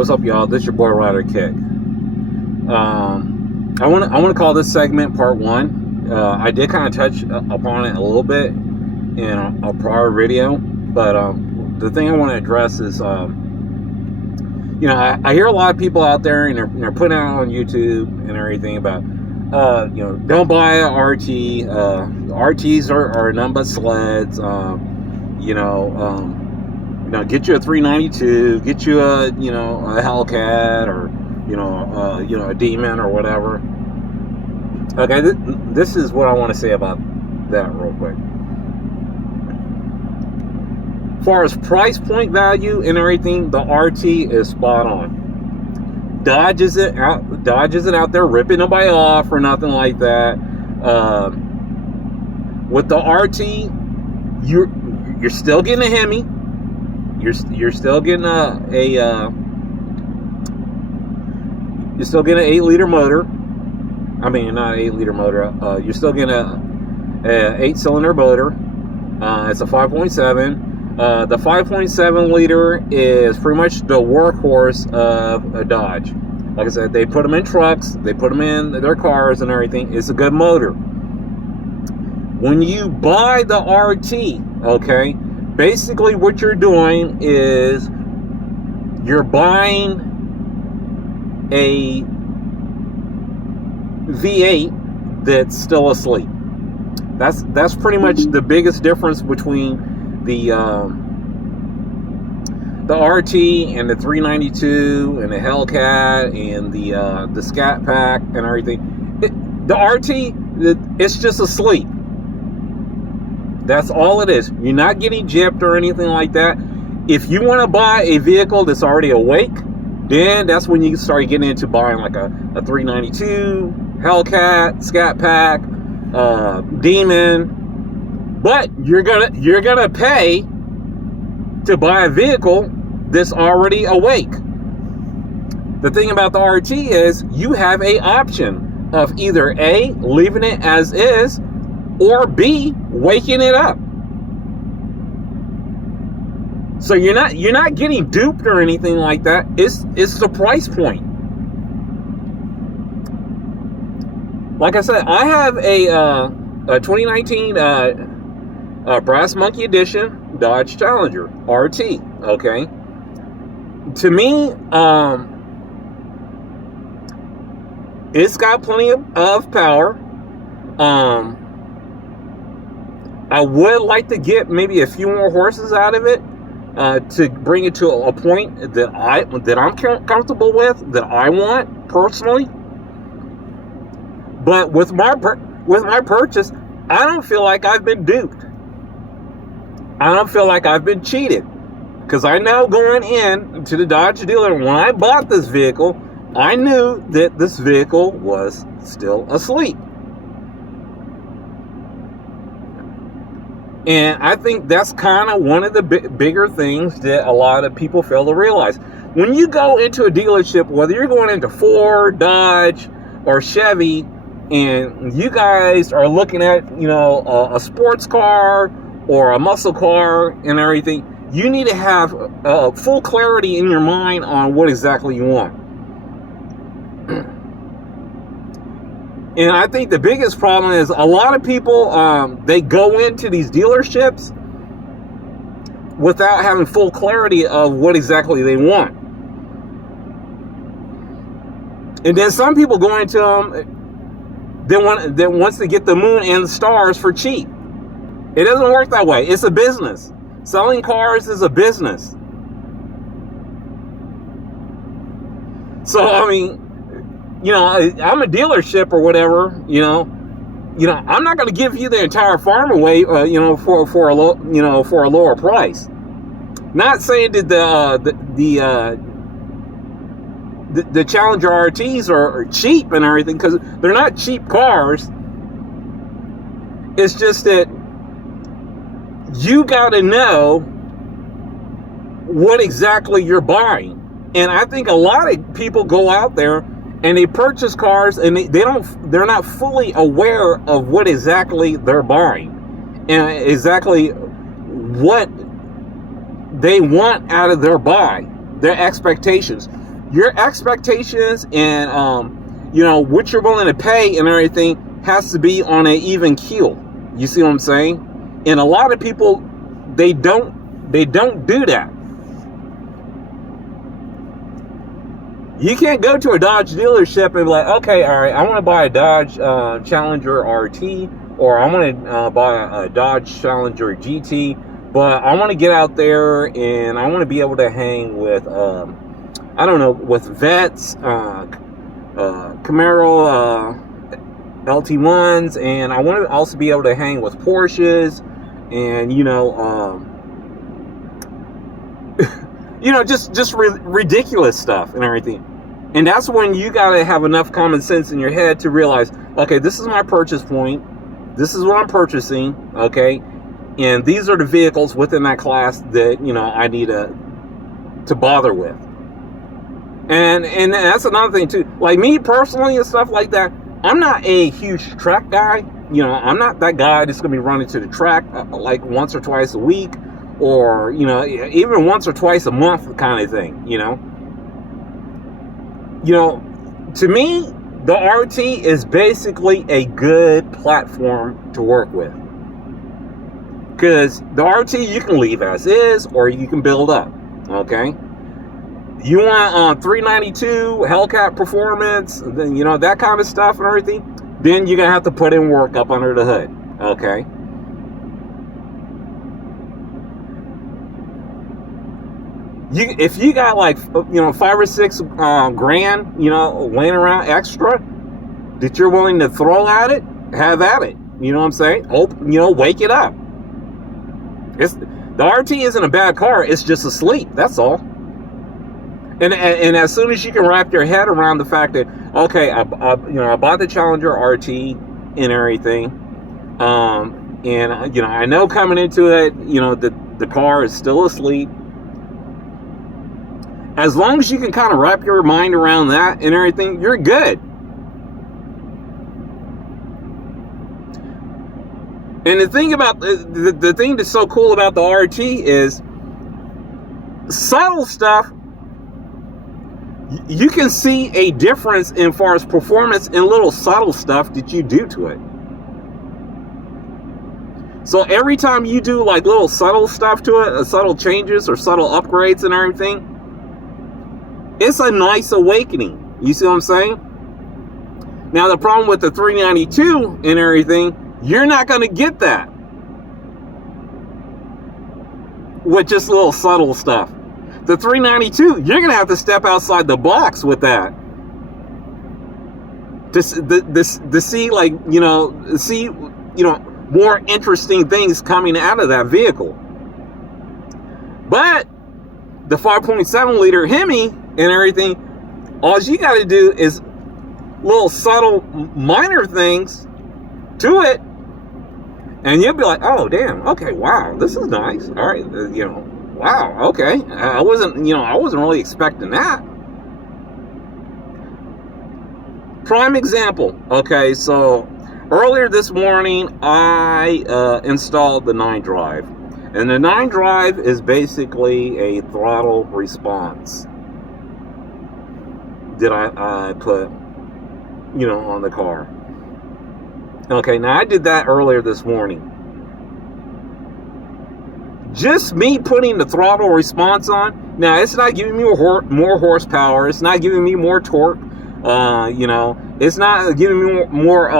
What's up, y'all? This is your boy Ryder Kick. I want to call this segment part one. I did kind of touch upon it a little bit in a prior video, but the thing I want to address is, I hear a lot of people out there and they're putting out on YouTube and everything about, don't buy an RT. RTs are none but sleds. Get you a 392, get you a Hellcat, or a Demon or whatever. Okay, this is what I want to say about that real quick. As far as price point value and everything, the RT is spot on. Dodge isn't out there ripping nobody off or nothing like that. With the RT, you're still getting a Hemi. You're still getting you're still getting an 8-liter motor. I mean, not an 8-liter motor. You're still getting a 8-cylinder motor. It's a 5.7. The 5.7 liter is pretty much the workhorse of a Dodge. Like I said, they put them in trucks, they put them in their cars and everything. It's a good motor. When you buy the RT, okay, basically what you're doing is you're buying a V8 that's still asleep. That's pretty much the biggest difference between the RT and the 392 and the Hellcat and the Scat Pack and everything. The RT, it's just asleep. That's all it is. You're not getting gypped or anything like that. If you want to buy a vehicle that's already awake, then that's when you start getting into buying like a 392, Hellcat, Scat Pack, Demon. But you're gonna pay to buy a vehicle that's already awake. The thing about the RT is you have a option of either A, leaving it as is, or B, waking it up. So you're not getting duped or anything like that. It's the price point. Like I said, I have a 2019 Brass Monkey Edition Dodge Challenger RT. Okay, to me, it's got plenty of power. I would like to get maybe a few more horses out of it to bring it to a point that I'm comfortable with, that I want personally. But with my purchase, I don't feel like I've been duped. I don't feel like I've been cheated, because I know going in to the Dodge dealer when I bought this vehicle, I knew that this vehicle was still asleep. And I think that's kind of one of the bigger things that a lot of people fail to realize. When you go into a dealership, whether you're going into Ford, Dodge, or Chevy, and you guys are looking at, a sports car or a muscle car and everything, you need to have full clarity in your mind on what exactly you want. And I think the biggest problem is a lot of people, they go into these dealerships without having full clarity of what exactly they want. And then some people go into them that wants to get the moon and the stars for cheap. It doesn't work that way. It's a business. Selling cars is a business. So, I mean, I'm a dealership or whatever, I'm not going to give you the entire farm away, for a lower price. Not saying that the Challenger RTs are cheap and everything, because they're not cheap cars. It's just that you got to know what exactly you're buying. And I think a lot of people go out there and they purchase cars and they're not fully aware of what exactly they're buying and exactly what they want out of their buy, their expectations. your expectations and what you're willing to pay and everything has to be on an even keel. You see what I'm saying? And a lot of people, they don't do that. You can't go to a Dodge dealership and be like, okay, all right, I want to buy a Dodge Challenger RT, or I want to buy a Dodge Challenger GT, but I want to get out there and I want to be able to hang with, with vets, Camaro LT1s, and I want to also be able to hang with Porsches, and just ridiculous stuff and everything. And that's when you gotta have enough common sense in your head to realize, okay, this is my purchase point, this is what I'm purchasing, okay, and these are the vehicles within that class that I need to bother with. And that's another thing too. Like me personally and stuff like that, I'm not a huge track guy. I'm not that guy that's gonna be running to the track like once or twice a week, or even once or twice a month kind of thing. To me, the RT is basically a good platform to work with, because the RT you can leave as is, or you can build up. Okay. You want 392 Hellcat performance, then that kind of stuff and everything, then you're gonna have to put in work up under the hood. Okay. If you got like 5 or 6 grand laying around extra that you're willing to throw at it, have at it. You know what I'm saying? Wake it up. The RT isn't a bad car. It's just asleep. That's all. And as soon as you can wrap your head around the fact that, okay, I bought the Challenger RT and everything, and I know coming into it, the car is still asleep. As long as you can kind of wrap your mind around that and everything, you're good. And the thing about the thing that's so cool about the RT is subtle stuff. You can see a difference in far as performance in little subtle stuff that you do to it. So every time you do like little subtle stuff to it, subtle changes or subtle upgrades and everything, it's a nice awakening. You see what I'm saying? Now the problem with the 392 and everything, you're not going to get that with just little subtle stuff. The 392, you're going to have to step outside the box with that to see, like, more interesting things coming out of that vehicle. But the 5.7 liter Hemi and everything, all you got to do is little subtle minor things to it, and you'll be like, oh damn, okay, wow, this is nice. All right, wow, okay, I wasn't really expecting that. Prime example. Okay, so earlier this morning I installed the 9Drive, and the 9Drive is basically a throttle response that I put on the car. Okay, now I did that earlier this morning. Just me putting the throttle response on. Now, it's not giving me more horsepower. It's not giving me more torque. It's not giving me more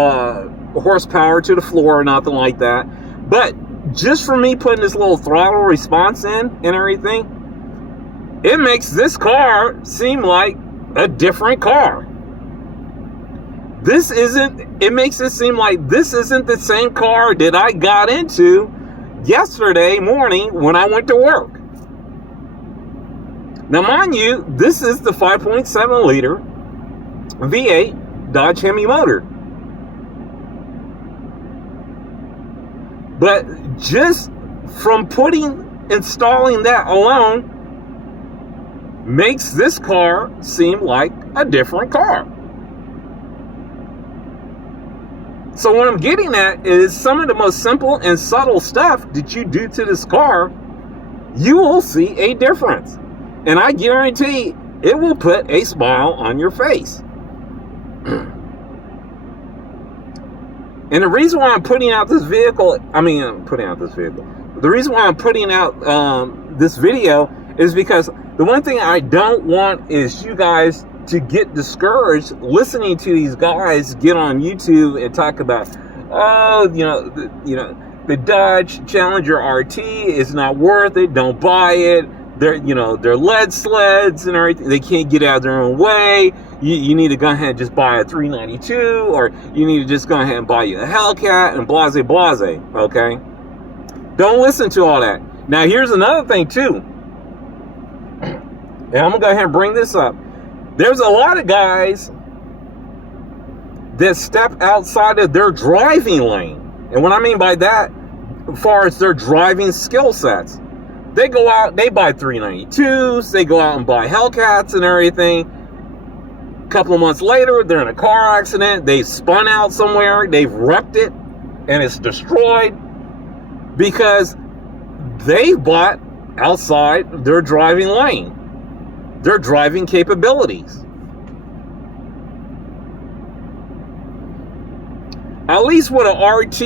horsepower to the floor or nothing like that. But just for me putting this little throttle response in and everything, it makes this car seem like a different car. It makes it seem like this isn't the same car that I got into yesterday morning when I went to work. Now, mind you, this is the 5.7 liter V8 Dodge Hemi motor. But just from installing that alone makes this car seem like a different car. So what I'm getting at is some of the most simple and subtle stuff that you do to this car, you will see a difference. And I guarantee it will put a smile on your face. And the reason why I'm putting out this vehicle, the reason why I'm putting out this video is because the one thing I don't want is you guys to get discouraged listening to these guys get on YouTube and talk about, the Dodge Challenger RT is not worth it. Don't buy it. They're lead sleds and everything. They can't get out of their own way. You need to go ahead and just buy a 392, or you need to just go ahead and buy you a Hellcat and blase, okay? Don't listen to all that. Now, here's another thing, too. And I'm going to go ahead and bring this up. There's a lot of guys that step outside of their driving lane. And what I mean by that, as far as their driving skill sets, they go out, they buy 392s, they go out and buy Hellcats and everything. A couple of months later, they're in a car accident, they spun out somewhere, they've wrecked it, and it's destroyed because they bought outside their driving lane, their driving capabilities. At least with an RT,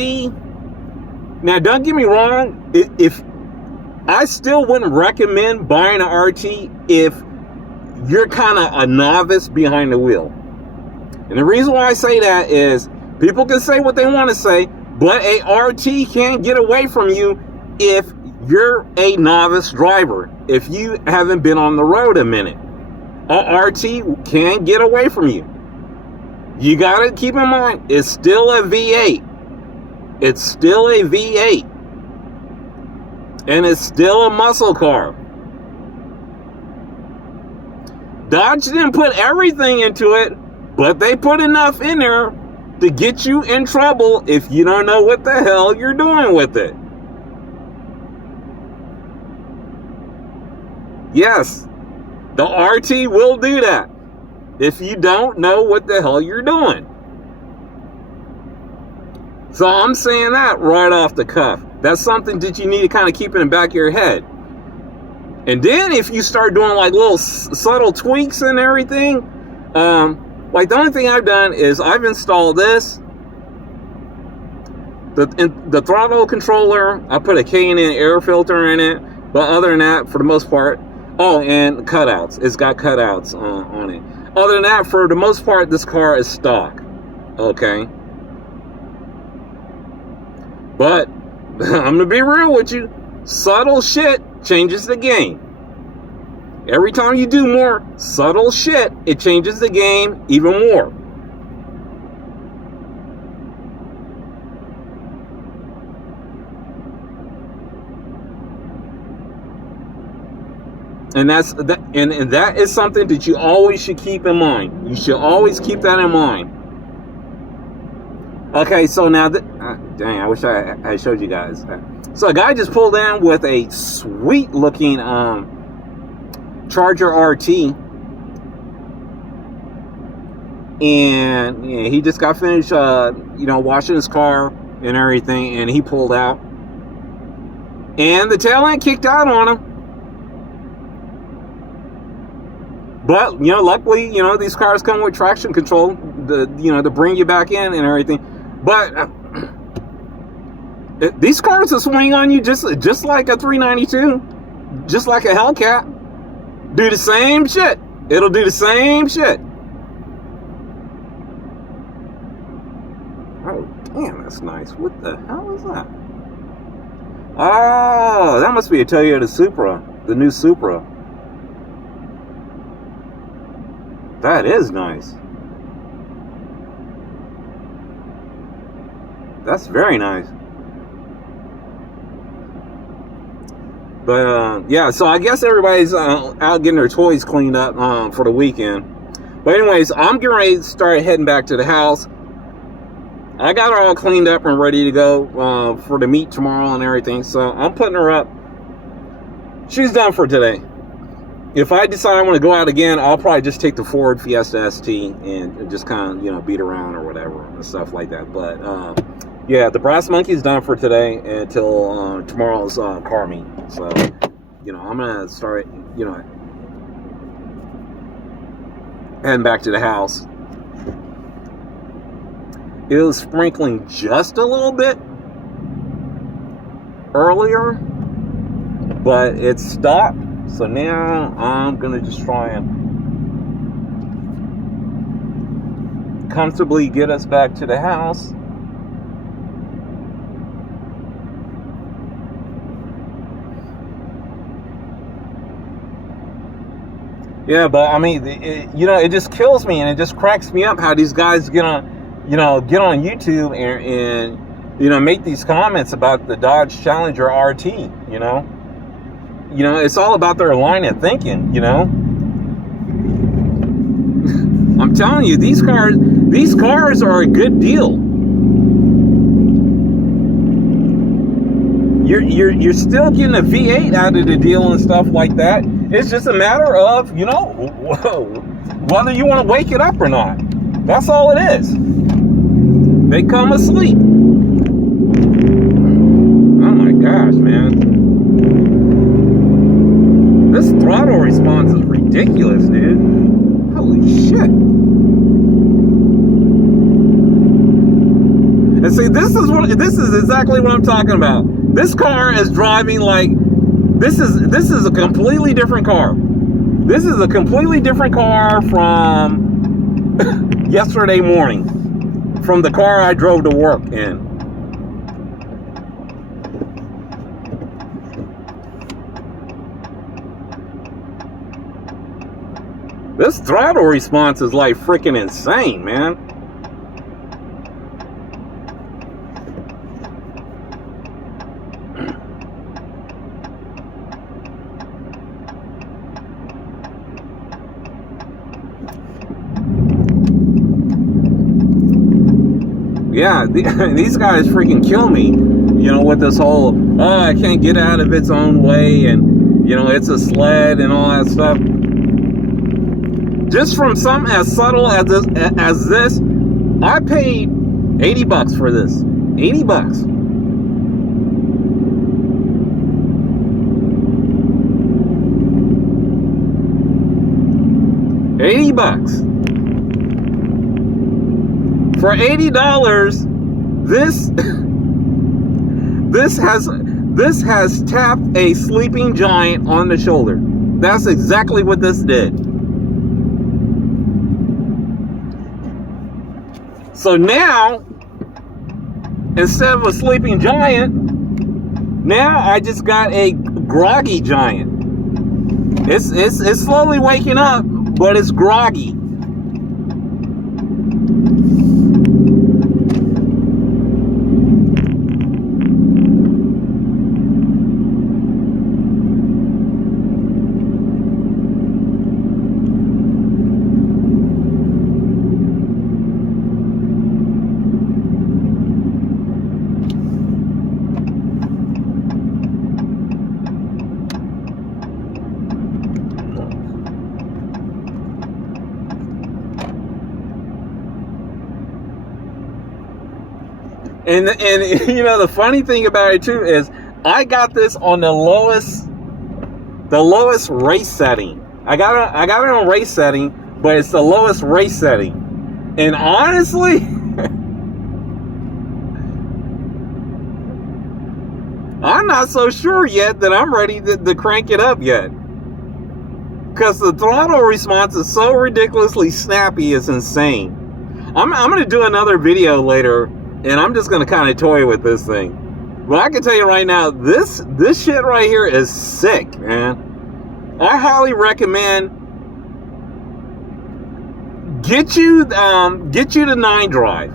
now don't get me wrong, if I still wouldn't recommend buying an RT if you're kind of a novice behind the wheel. And the reason why I say that is people can say what they want to say, but a RT can't get away from you if you're a novice driver, if you haven't been on the road a minute. A RT can't get away from you. You got to keep in mind, it's still a V8. It's still a V8. And it's still a muscle car. Dodge didn't put everything into it, but they put enough in there to get you in trouble if you don't know what the hell you're doing with it. Yes, the RT will do that if you don't know what the hell you're doing. So I'm saying that right off the cuff. That's something that you need to kind of keep in the back of your head. And then if you start doing like little subtle tweaks and everything, like the only thing I've done is I've installed this, the throttle controller. I put a K&N air filter in it, but other than that, for the most part, and cutouts. It's got cutouts on it. Other than that, for the most part, this car is stock. Okay. But I'm gonna be real with you. Subtle shit changes the game. Every time you do more subtle shit, it changes the game even more. And that is something that you always should keep in mind. You should always keep that in mind. Okay, so now, dang, I wish I had showed you guys. So a guy just pulled in with a sweet looking Charger RT. And yeah, he just got finished, washing his car and everything, and he pulled out. And the tail end kicked out on him. But, luckily, these cars come with traction control, to bring you back in and everything. But these cars will swing on you just like a 392, just like a Hellcat. Do the same shit. It'll do the same shit. Oh, damn, that's nice. What the hell is that? Oh, that must be a Toyota Supra, the new Supra. That is nice. That's very nice. But yeah, so I guess everybody's out getting their toys cleaned up for the weekend. But anyways, I'm getting ready to start heading back to the house. I got her all cleaned up and ready to go for the meet tomorrow and everything. So I'm putting her up. She's done for today. If I decide I want to go out again, I'll probably just take the Ford Fiesta ST and just kind of, beat around or whatever and stuff like that. But yeah, the Brass Monkey's done for today until tomorrow's car meet. So, I'm going to start, heading back to the house. It was sprinkling just a little bit earlier, but it stopped. So now I'm gonna just try and comfortably get us back to the house. Yeah, but I mean, it just kills me and it just cracks me up how these guys get on YouTube and make these comments about the Dodge Challenger RT. It's all about their line of thinking. I'm telling you, these cars are a good deal. You're still getting a V8 out of the deal and stuff like that. It's just a matter of, whether you want to wake it up or not. That's all it is. They come asleep. Oh my gosh, man. This throttle response is ridiculous, dude. Holy shit. And see, this is exactly what I'm talking about. This car is driving like this is a completely different car. This is a completely different car from yesterday morning, from the car I drove to work in. This throttle response is like freaking insane, man. Yeah, these guys freaking kill me, with this whole, I can't get out of its own way, and, it's a sled and all that stuff. Just from something as subtle as this, I paid $80 for this. $80. $80. For $80, this has tapped a sleeping giant on the shoulder. That's exactly what this did. So now, instead of a sleeping giant, now I just got a groggy giant. It's slowly waking up, but it's groggy. And the funny thing about it too is I got this on the lowest race setting. I got it on race setting, but it's the lowest race setting. And honestly, I'm not so sure yet that I'm ready to crank it up yet. Because the throttle response is so ridiculously snappy, it's insane. I'm going to do another video later, and I'm just going to kind of toy with this thing. But I can tell you right now, this shit right here is sick, man. I highly recommend get you the 9Drive.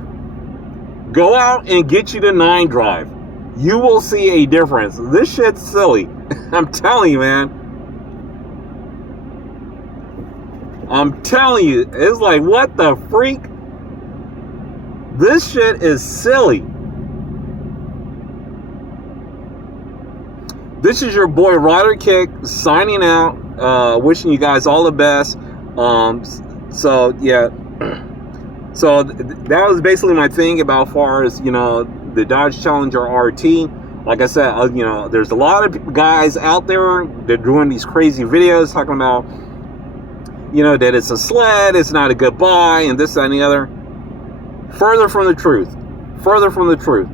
Go out and get you the 9Drive. You will see a difference. This shit's silly. I'm telling you, man. I'm telling you, it's like, what the freak? This shit is silly. This is your boy Ryder Kick signing out. Wishing you guys all the best. So yeah. So that was basically my thing about far as, the Dodge Challenger RT. Like I said, there's a lot of guys out there that are doing these crazy videos talking about, that it's a sled, it's not a good buy, and this, that, and the other. Further from the truth. Further from the truth.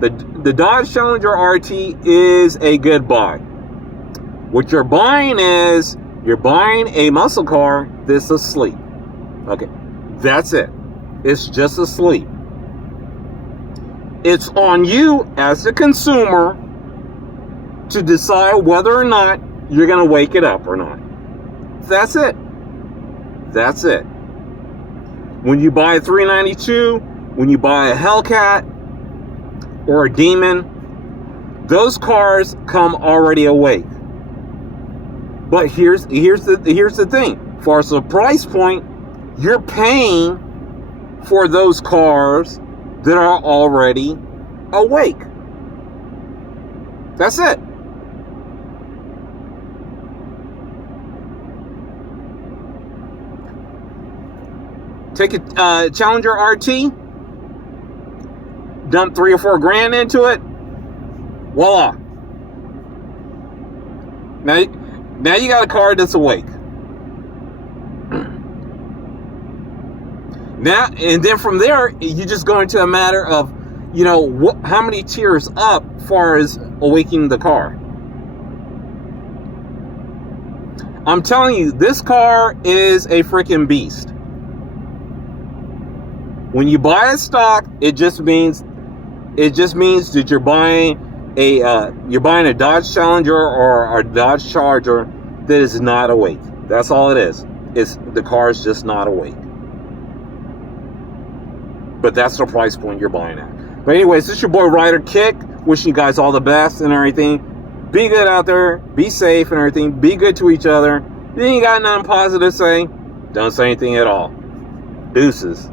The Dodge Challenger RT is a good buy. What you're buying is, you're buying a muscle car that's asleep. Okay, that's it. It's just asleep. It's on you as the consumer to decide whether or not you're going to wake it up or not. That's it. That's it. When you buy a 392, when you buy a Hellcat or a Demon, those cars come already awake. But here's the thing. For the price point, you're paying for those cars that are already awake. That's it. Take a Challenger RT, dump $3 or $4 grand into it, voila. Now you got a car that's awake. Now, and then from there, you just go into a matter of, how many tiers up far as awakening the car. I'm telling you, this car is a freaking beast. When you buy a stock, it just means that you're buying a Dodge Challenger or a Dodge Charger that is not awake. That's all it is. The car is just not awake. But that's the price point you're buying at. But anyways, this is your boy Ryder Kick. Wishing you guys all the best and everything. Be good out there. Be safe and everything. Be good to each other. If you ain't got nothing positive to say, don't say anything at all. Deuces.